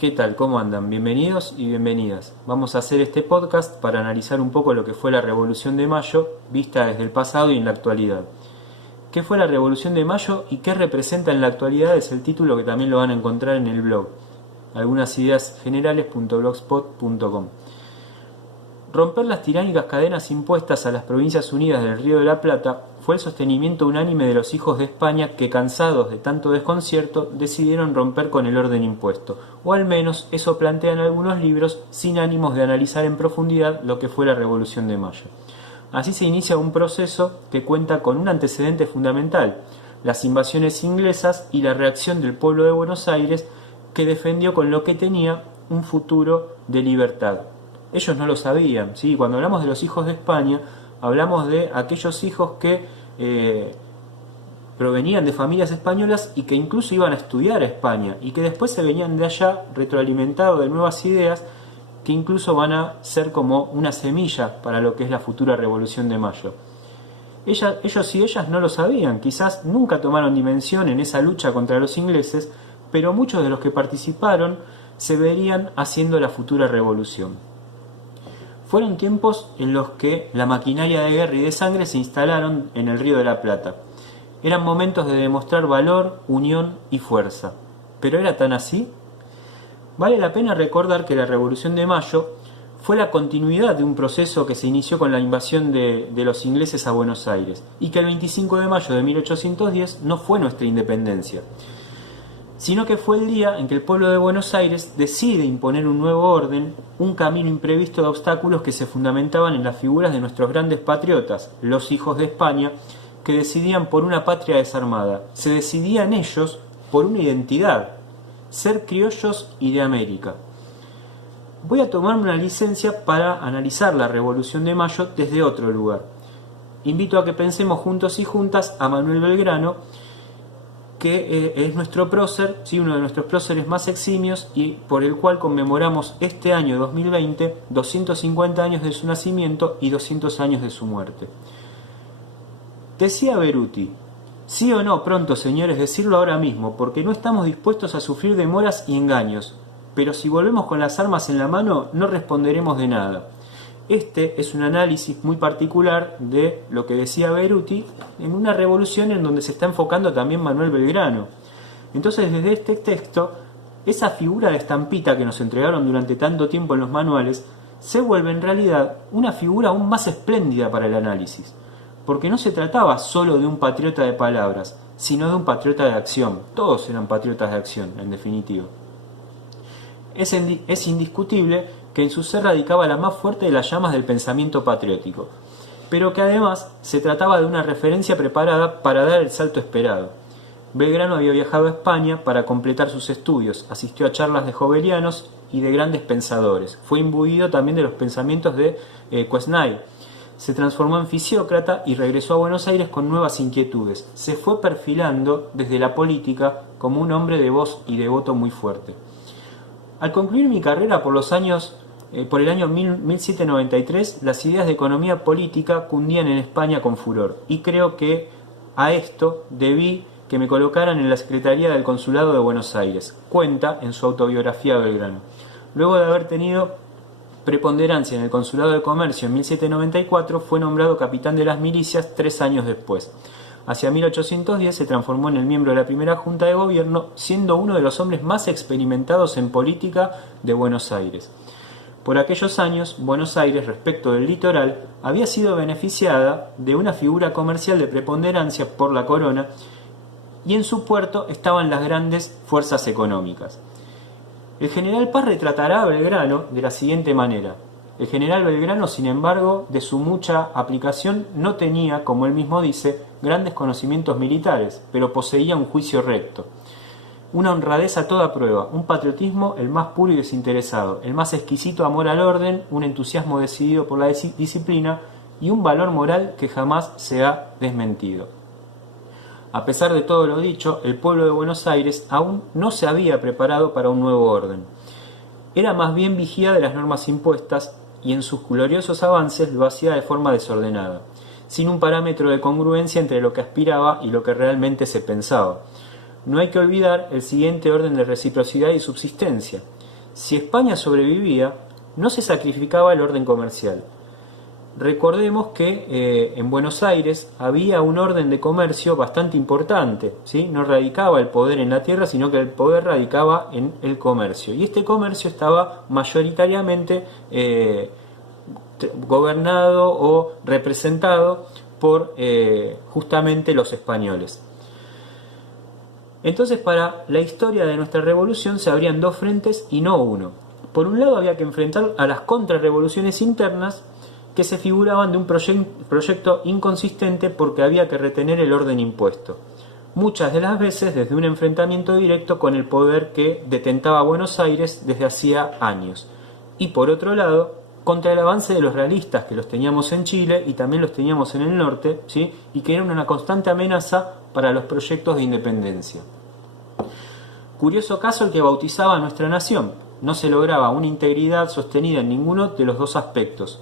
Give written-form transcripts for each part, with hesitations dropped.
¿Qué tal? ¿Cómo andan? Bienvenidos y bienvenidas. Vamos a hacer este podcast para analizar un poco lo que fue la Revolución de Mayo, vista desde el pasado y en la actualidad. ¿Qué fue la Revolución de Mayo y qué representa en la actualidad? Es el título que también lo van a encontrar en el blog, algunasideasgenerales.blogspot.com. Romper las tiránicas cadenas impuestas a las Provincias Unidas del Río de la Plata fue el sostenimiento unánime de los hijos de España que, cansados de tanto desconcierto, decidieron romper con el orden impuesto, o al menos eso plantean algunos libros sin ánimos de analizar en profundidad lo que fue la Revolución de Mayo. Así se inicia un proceso que cuenta con un antecedente fundamental: las invasiones inglesas y la reacción del pueblo de Buenos Aires, que defendió con lo que tenía un futuro de libertad. Ellos no lo sabían, ¿sí? Cuando hablamos de los hijos de España, hablamos de aquellos hijos que provenían de familias españolas y que incluso iban a estudiar a España y que después se venían de allá retroalimentados de nuevas ideas que incluso van a ser como una semilla para lo que es la futura Revolución de Mayo. Ellos y ellas no lo sabían, quizás nunca tomaron dimensión en esa lucha contra los ingleses, pero muchos de los que participaron se verían haciendo la futura revolución. Fueron tiempos en los que la maquinaria de guerra y de sangre se instalaron en el Río de la Plata. Eran momentos de demostrar valor, unión y fuerza. ¿Pero era tan así? Vale la pena recordar que la Revolución de Mayo fue la continuidad de un proceso que se inició con la invasión de los ingleses a Buenos Aires, y que el 25 de mayo de 1810 no fue nuestra independencia, sino que fue el día en que el pueblo de Buenos Aires decide imponer un nuevo orden, un camino imprevisto de obstáculos que se fundamentaban en las figuras de nuestros grandes patriotas, los hijos de España, que decidían por una patria desarmada. Se decidían ellos por una identidad: ser criollos y de América. Voy a tomarme una licencia para analizar la Revolución de Mayo desde otro lugar. Invito a que pensemos juntos y juntas a Manuel Belgrano, que es nuestro prócer, ¿sí? Uno de nuestros próceres más eximios, y por el cual conmemoramos este año 2020 250 años de su nacimiento y 200 años de su muerte. Decía Beruti: sí o no, pronto, señores, decirlo ahora mismo, porque no estamos dispuestos a sufrir demoras y engaños, pero si volvemos con las armas en la mano no responderemos de nada. Este es un análisis muy particular de lo que decía Beruti en una revolución en donde se está enfocando también Manuel Belgrano. Entonces, desde este texto, esa figura de estampita que nos entregaron durante tanto tiempo en los manuales se vuelve en realidad una figura aún más espléndida para el análisis, porque no se trataba solo de un patriota de palabras, sino de un patriota de acción. Todos eran patriotas de acción, en definitiva. Es indiscutible que en su ser radicaba la más fuerte de las llamas del pensamiento patriótico, pero que además se trataba de una referencia preparada para dar el salto esperado. Belgrano había viajado a España para completar sus estudios, asistió a charlas de jovelianos y de grandes pensadores, fue imbuido también de los pensamientos de Quesnay, se transformó en fisiócrata y regresó a Buenos Aires con nuevas inquietudes. Se fue perfilando desde la política como un hombre de voz y de voto muy fuerte. Al concluir mi carrera por el año 1793, las ideas de economía política cundían en España con furor, y creo que a esto debí que me colocaran en la Secretaría del Consulado de Buenos Aires, cuenta en su autobiografía Belgrano. Luego de haber tenido preponderancia en el Consulado de Comercio en 1794, fue nombrado capitán de las milicias 3 años después. Hacia 1810 se transformó en el miembro de la primera Junta de Gobierno, siendo uno de los hombres más experimentados en política de Buenos Aires. Por aquellos años, Buenos Aires, respecto del litoral, había sido beneficiada de una figura comercial de preponderancia por la corona, y en su puerto estaban las grandes fuerzas económicas. El general Paz retratará a Belgrano de la siguiente manera: el general Belgrano, sin embargo, de su mucha aplicación, no tenía, como él mismo dice, grandes conocimientos militares, pero poseía un juicio recto, una honradez a toda prueba, un patriotismo el más puro y desinteresado, el más exquisito amor al orden, un entusiasmo decidido por la disciplina y un valor moral que jamás se ha desmentido. A pesar de todo lo dicho, el pueblo de Buenos Aires aún no se había preparado para un nuevo orden. Era más bien vigía de las normas impuestas, y en sus gloriosos avances lo hacía de forma desordenada, sin un parámetro de congruencia entre lo que aspiraba y lo que realmente se pensaba. No hay que olvidar el siguiente orden de reciprocidad y subsistencia. Si España sobrevivía, no se sacrificaba el orden comercial. Recordemos que en Buenos Aires había un orden de comercio bastante importante, ¿sí? No radicaba el poder en la tierra, sino que el poder radicaba en el comercio. Y este comercio estaba mayoritariamente gobernado o representado por justamente los españoles. Entonces, para la historia de nuestra revolución se abrían dos frentes y no uno. Por un lado había que enfrentar a las contrarrevoluciones internas que se figuraban de un proyecto inconsistente porque había que retener el orden impuesto, muchas de las veces desde un enfrentamiento directo con el poder que detentaba Buenos Aires desde hacía años. Y por otro lado, contra el avance de los realistas, que los teníamos en Chile y también los teníamos en el norte, ¿sí? Y que eran una constante amenaza para los proyectos de independencia. Curioso caso el que bautizaba a nuestra nación. No se lograba una integridad sostenida en ninguno de los dos aspectos.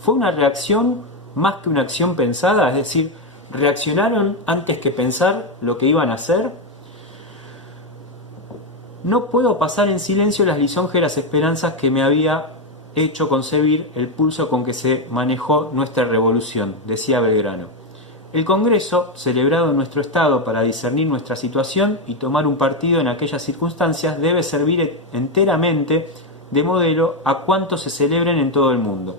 ¿Fue una reacción más que una acción pensada? Es decir, ¿reaccionaron antes que pensar lo que iban a hacer? No puedo pasar en silencio las lisonjeras esperanzas que me había hecho concebir el pulso con que se manejó nuestra revolución, decía Belgrano. El Congreso, celebrado en nuestro Estado para discernir nuestra situación y tomar un partido en aquellas circunstancias, debe servir enteramente de modelo a cuantos se celebren en todo el mundo.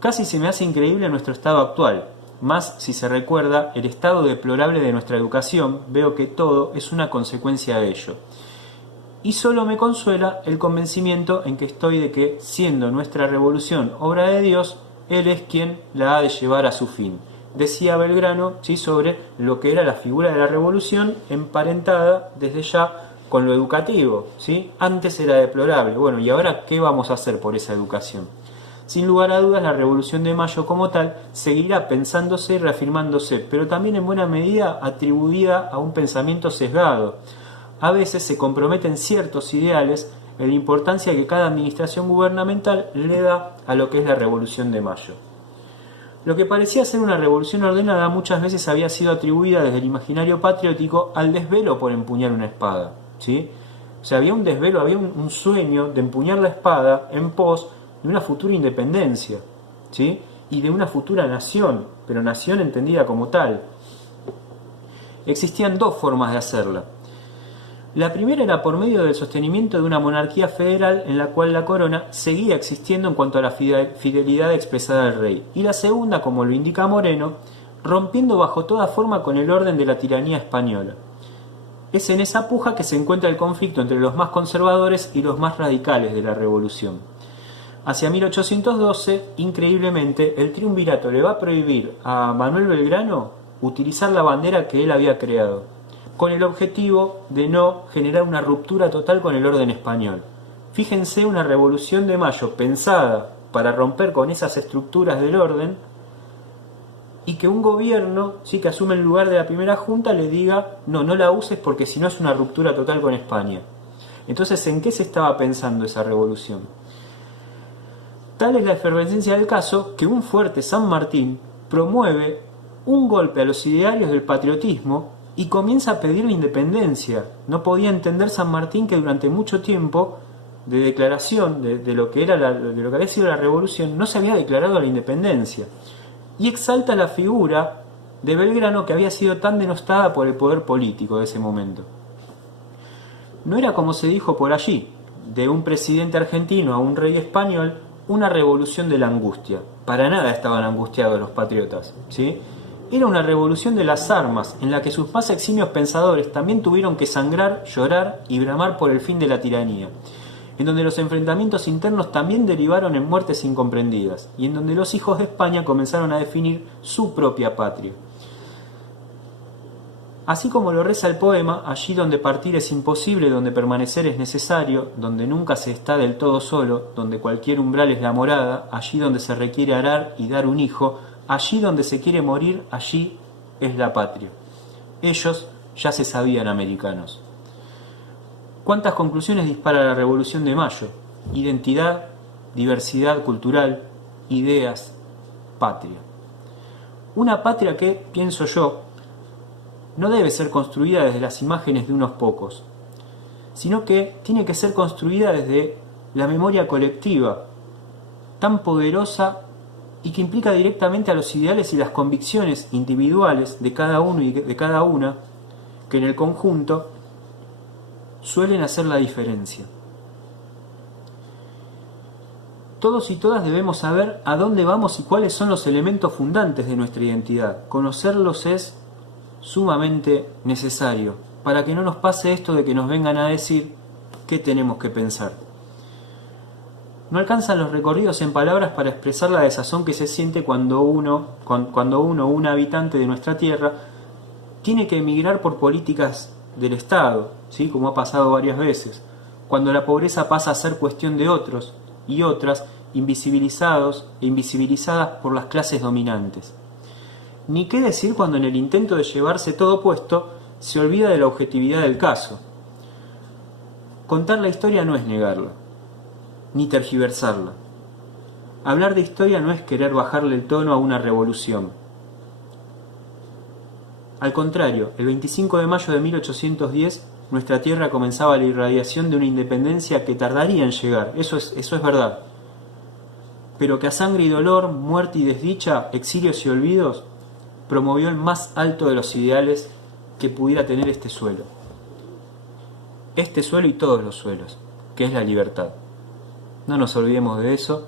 Casi se me hace increíble nuestro estado actual, más si se recuerda el estado deplorable de nuestra educación, veo que todo es una consecuencia de ello. Y solo me consuela el convencimiento en que estoy de que, siendo nuestra revolución obra de Dios, Él es quien la ha de llevar a su fin. Decía Belgrano, ¿sí?, sobre lo que era la figura de la revolución emparentada desde ya con lo educativo, ¿sí? Antes era deplorable. Bueno, ¿y ahora qué vamos a hacer por esa educación? Sin lugar a dudas, la Revolución de Mayo como tal seguirá pensándose y reafirmándose, pero también en buena medida atribuida a un pensamiento sesgado. A veces se comprometen ciertos ideales en la importancia que cada administración gubernamental le da a lo que es la Revolución de Mayo. Lo que parecía ser una revolución ordenada muchas veces había sido atribuida desde el imaginario patriótico al desvelo por empuñar una espada, ¿sí? O sea, había un desvelo, había un sueño de empuñar la espada en pos de una futura independencia, ¿sí?, y de una futura nación, pero nación entendida como tal. Existían dos formas de hacerla. La primera era por medio del sostenimiento de una monarquía federal en la cual la corona seguía existiendo en cuanto a la fidelidad expresada al rey, y la segunda, como lo indica Moreno, rompiendo bajo toda forma con el orden de la tiranía española. Es en esa puja que se encuentra el conflicto entre los más conservadores y los más radicales de la revolución. Hacia 1812, increíblemente, el triunvirato le va a prohibir a Manuel Belgrano utilizar la bandera que él había creado, con el objetivo de no generar una ruptura total con el orden español. Fíjense, una revolución de Mayo pensada para romper con esas estructuras del orden, y que un gobierno, sí, que asume el lugar de la primera junta, le diga no la uses porque si no es una ruptura total con España. Entonces, ¿en qué se estaba pensando esa revolución? Tal es la efervescencia del caso que un fuerte San Martín promueve un golpe a los idearios del patriotismo y comienza a pedir la independencia. No podía entender San Martín que durante mucho tiempo de declaración de lo que había sido la revolución no se había declarado la independencia. Y exalta la figura de Belgrano, que había sido tan denostada por el poder político de ese momento. No era, como se dijo por allí, de un presidente argentino a un rey español, una revolución de la angustia. Para nada estaban angustiados los patriotas, ¿sí? Era una revolución de las armas, en la que sus más eximios pensadores también tuvieron que sangrar, llorar y bramar por el fin de la tiranía, en donde los enfrentamientos internos también derivaron en muertes incomprendidas, y en donde los hijos de España comenzaron a definir su propia patria. Así como lo reza el poema, allí donde partir es imposible, donde permanecer es necesario, donde nunca se está del todo solo, donde cualquier umbral es la morada, allí donde se requiere arar y dar un hijo, allí donde se quiere morir, allí es la patria. Ellos ya se sabían americanos. ¿Cuántas conclusiones dispara la Revolución de Mayo? Identidad, diversidad cultural, ideas, patria. Una patria que, pienso yo, no debe ser construida desde las imágenes de unos pocos, sino que tiene que ser construida desde la memoria colectiva, tan poderosa y que implica directamente a los ideales y las convicciones individuales de cada uno y de cada una, que en el conjunto suelen hacer la diferencia. Todos y todas debemos saber a dónde vamos y cuáles son los elementos fundantes de nuestra identidad. Conocerlos es sumamente necesario para que no nos pase esto de que nos vengan a decir qué tenemos que pensar. No alcanzan los recorridos en palabras para expresar la desazón que se siente cuando uno o un habitante de nuestra tierra tiene que emigrar por políticas del Estado, ¿sí? Como ha pasado varias veces, cuando la pobreza pasa a ser cuestión de otros y otras, invisibilizados e invisibilizadas por las clases dominantes. Ni qué decir cuando en el intento de llevarse todo puesto se olvida de la objetividad del caso. Contar la historia no es negarla, ni tergiversarla. Hablar de historia no es querer bajarle el tono a una revolución. Al contrario, el 25 de mayo de 1810, nuestra tierra comenzaba la irradiación de una independencia que tardaría en llegar, eso es verdad. Pero que a sangre y dolor, muerte y desdicha, exilios y olvidos, promovió el más alto de los ideales que pudiera tener este suelo. Este suelo y todos los suelos, que es la libertad. No nos olvidemos de eso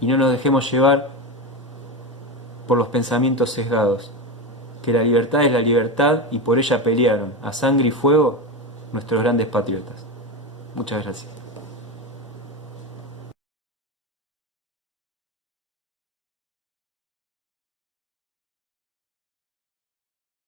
y no nos dejemos llevar por los pensamientos sesgados, que la libertad es la libertad y por ella pelearon a sangre y fuego nuestros grandes patriotas. Muchas gracias.